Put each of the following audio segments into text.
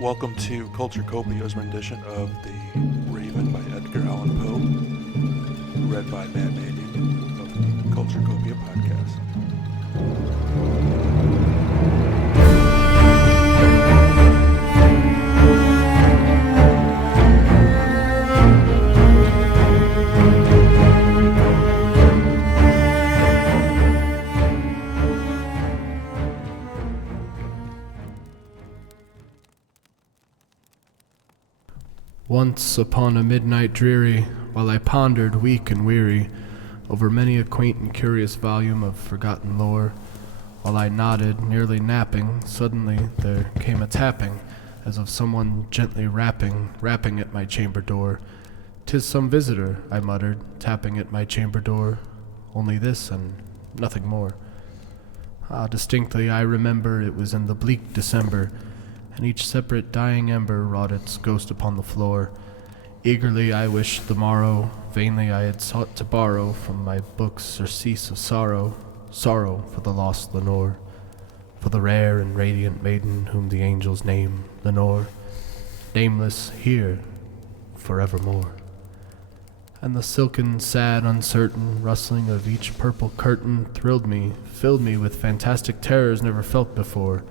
Welcome to Culture Copia's rendition of The Raven by Edgar Allan Poe, read by Manion of the Culture Copia podcast. Once upon a midnight dreary, while I pondered weak and weary over many a quaint and curious volume of forgotten lore, while I nodded, nearly napping, suddenly there came a tapping, as of someone gently rapping at my chamber door. "'Tis some visitor," I muttered, tapping at my chamber door. Only this and nothing more. Distinctly I remember it was in the bleak December, and each separate dying ember wrought its ghost upon the floor. Eagerly I wished the morrow, vainly I had sought to borrow from my books surcease of sorrow for the lost Lenore, for the rare and radiant maiden whom the angels name Lenore, nameless here forevermore. And the silken, sad, uncertain rustling of each purple curtain thrilled me, filled me with fantastic terrors never felt before,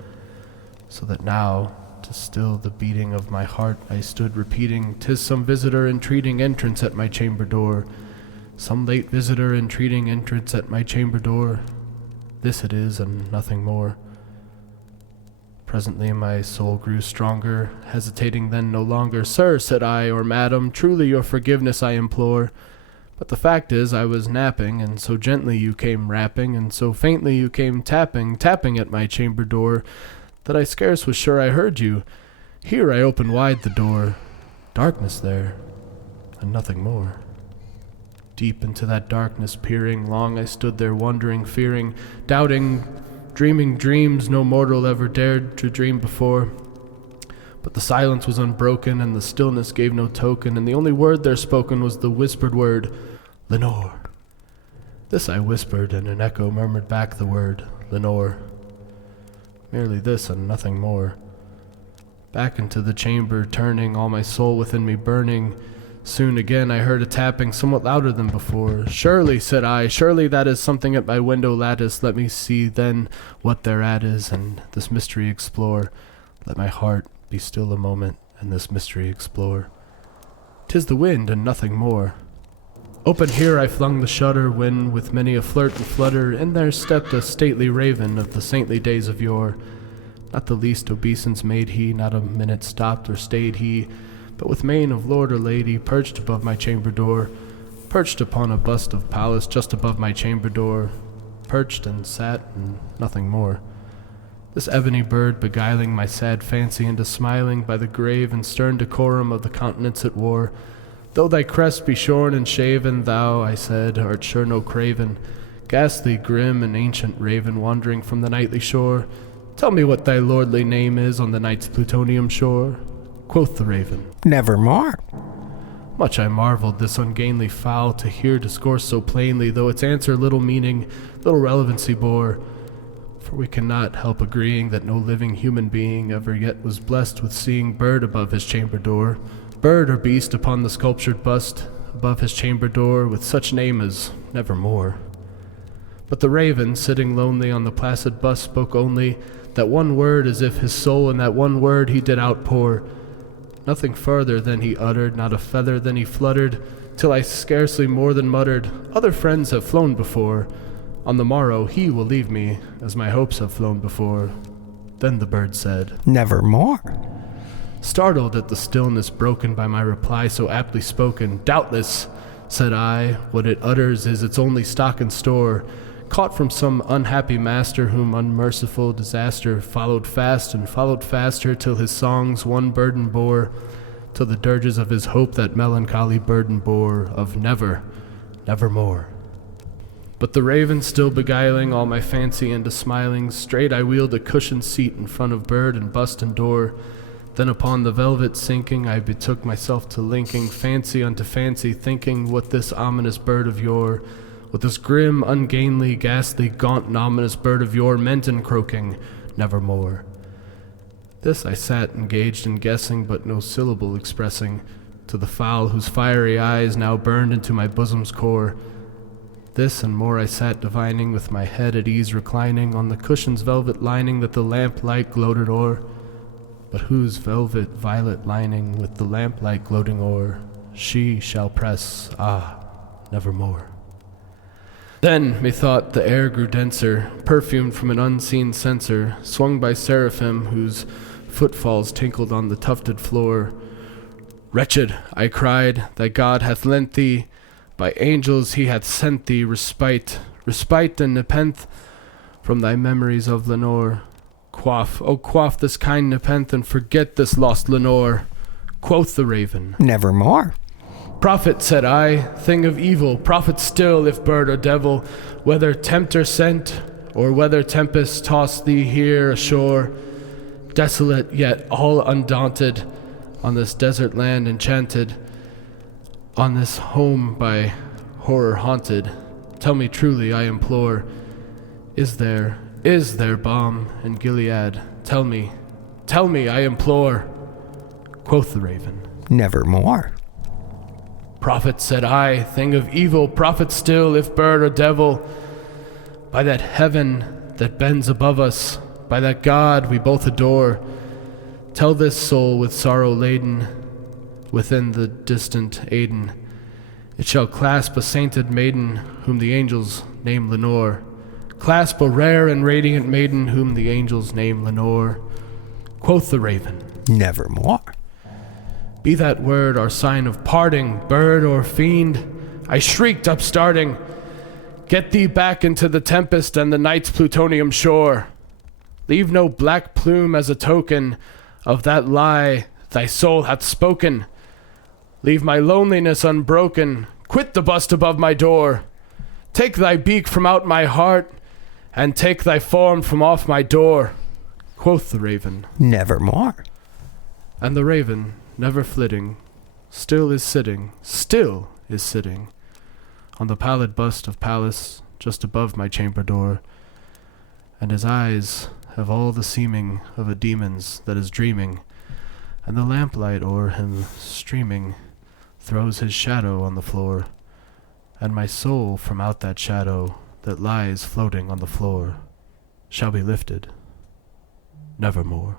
so that now, to still the beating of my heart, I stood repeating, "'Tis some visitor entreating entrance at my chamber door, some late visitor entreating entrance at my chamber door. This it is, and nothing more." Presently my soul grew stronger, hesitating then no longer. "Sir," said I, "or madam, truly your forgiveness I implore. But the fact is I was napping, and so gently you came rapping, and so faintly you came tapping at my chamber door, that I scarce was sure I heard you. Here I opened wide the door. Darkness there, and nothing more. Deep into that darkness peering, long I stood there wondering, fearing, doubting, dreaming dreams no mortal ever dared to dream before. But the silence was unbroken, and the stillness gave no token, and the only word there spoken was the whispered word, "Lenore." This I whispered, and an echo murmured back the word, "Lenore." Merely this and nothing more. Back into the chamber turning, all my soul within me burning. Soon again I heard a tapping somewhat louder than before. "Surely," said I, "surely that is something at my window lattice. Let me see then what thereat is, and this mystery explore. Let my heart be still a moment, and this mystery explore. 'Tis the wind and nothing more." Open here I flung the shutter, when, with many a flirt and flutter, in there stepped a stately raven of the saintly days of yore. Not the least obeisance made he, not a minute stopped or stayed he, but with mane of lord or lady perched above my chamber door, perched upon a bust of Pallas just above my chamber door, perched and sat and nothing more. This ebony bird beguiling my sad fancy into smiling by the grave and stern decorum of the countenance it wore. "Though thy crest be shorn and shaven, thou," I said, "art sure no craven, ghastly, grim, and ancient raven wandering from the nightly shore. Tell me what thy lordly name is on the night's plutonium shore." Quoth the raven, "Nevermore." Much I marveled this ungainly fowl to hear discourse so plainly, though its answer little meaning, little relevancy bore. For we cannot help agreeing that no living human being ever yet was blessed with seeing bird above his chamber door, bird or beast upon the sculptured bust above his chamber door, with such name as Nevermore. But the raven, sitting lonely on the placid bust, spoke only that one word, as if his soul in that one word he did outpour. Nothing further than he uttered, not a feather than he fluttered, till I scarcely more than muttered, "Other friends have flown before. On the morrow he will leave me, as my hopes have flown before." Then the bird said, "Nevermore." Startled at the stillness broken by my reply so aptly spoken, "Doubtless," said I, "what it utters is its only stock and store, caught from some unhappy master whom unmerciful disaster followed fast and followed faster, till his songs one burden bore, till the dirges of his hope that melancholy burden bore, of nevermore." But the raven still beguiling all my fancy into smiling, straight I wheeled a cushioned seat in front of bird and bust and door. Then upon the velvet sinking, I betook myself to linking fancy unto fancy, thinking what this ominous bird of yore, what this grim, ungainly, ghastly, gaunt, and ominous bird of yore meant in croaking, "Nevermore." This I sat engaged in guessing, but no syllable expressing, to the fowl whose fiery eyes now burned into my bosom's core. This and more I sat divining, with my head at ease reclining on the cushion's velvet lining that the lamplight gloated o'er. But whose velvet violet lining with the lamplight gloating o'er she shall press, nevermore. Then, methought, the air grew denser, perfumed from an unseen censer, swung by seraphim whose footfalls tinkled on the tufted floor. Wretched, I cried, thy God hath lent thee, by angels he hath sent thee respite and nepenthe from thy memories of Lenore. Quaff, oh quaff this kind nepenthe, and forget this lost Lenore. Quoth the raven, Nevermore. Prophet, said I, thing of evil, prophet still, if bird or devil, whether tempter sent, or whether tempest tossed thee here ashore, desolate yet all undaunted, on this desert land enchanted, on this home by horror haunted. Tell me truly, I implore, is there balm in Gilead? Tell me, I implore. Quoth the raven, Nevermore. Prophet, said I, thing of evil, prophet still, if bird or devil, by that heaven that bends above us, by that God we both adore, tell this soul with sorrow laden, within the distant Aden, it shall clasp a sainted maiden, whom the angels name Lenore. Clasp a rare and radiant maiden, whom the angels name Lenore. Quoth the raven, Nevermore. Be that word our sign of parting, bird or fiend. I shrieked upstarting, get thee back into the tempest and the night's plutonium shore. Leave no black plume as a token of that lie thy soul hath spoken. Leave my loneliness unbroken, quit the bust above my door. Take thy beak from out my heart, and take thy form from off my door. Quoth the raven, Nevermore. And the raven, never flitting, still is sitting on the pallid bust of Pallas just above my chamber door, and his eyes have all the seeming of a demon's that is dreaming, and the lamplight o'er him streaming throws his shadow on the floor, and my soul from out that shadow that lies floating on the floor shall be lifted nevermore.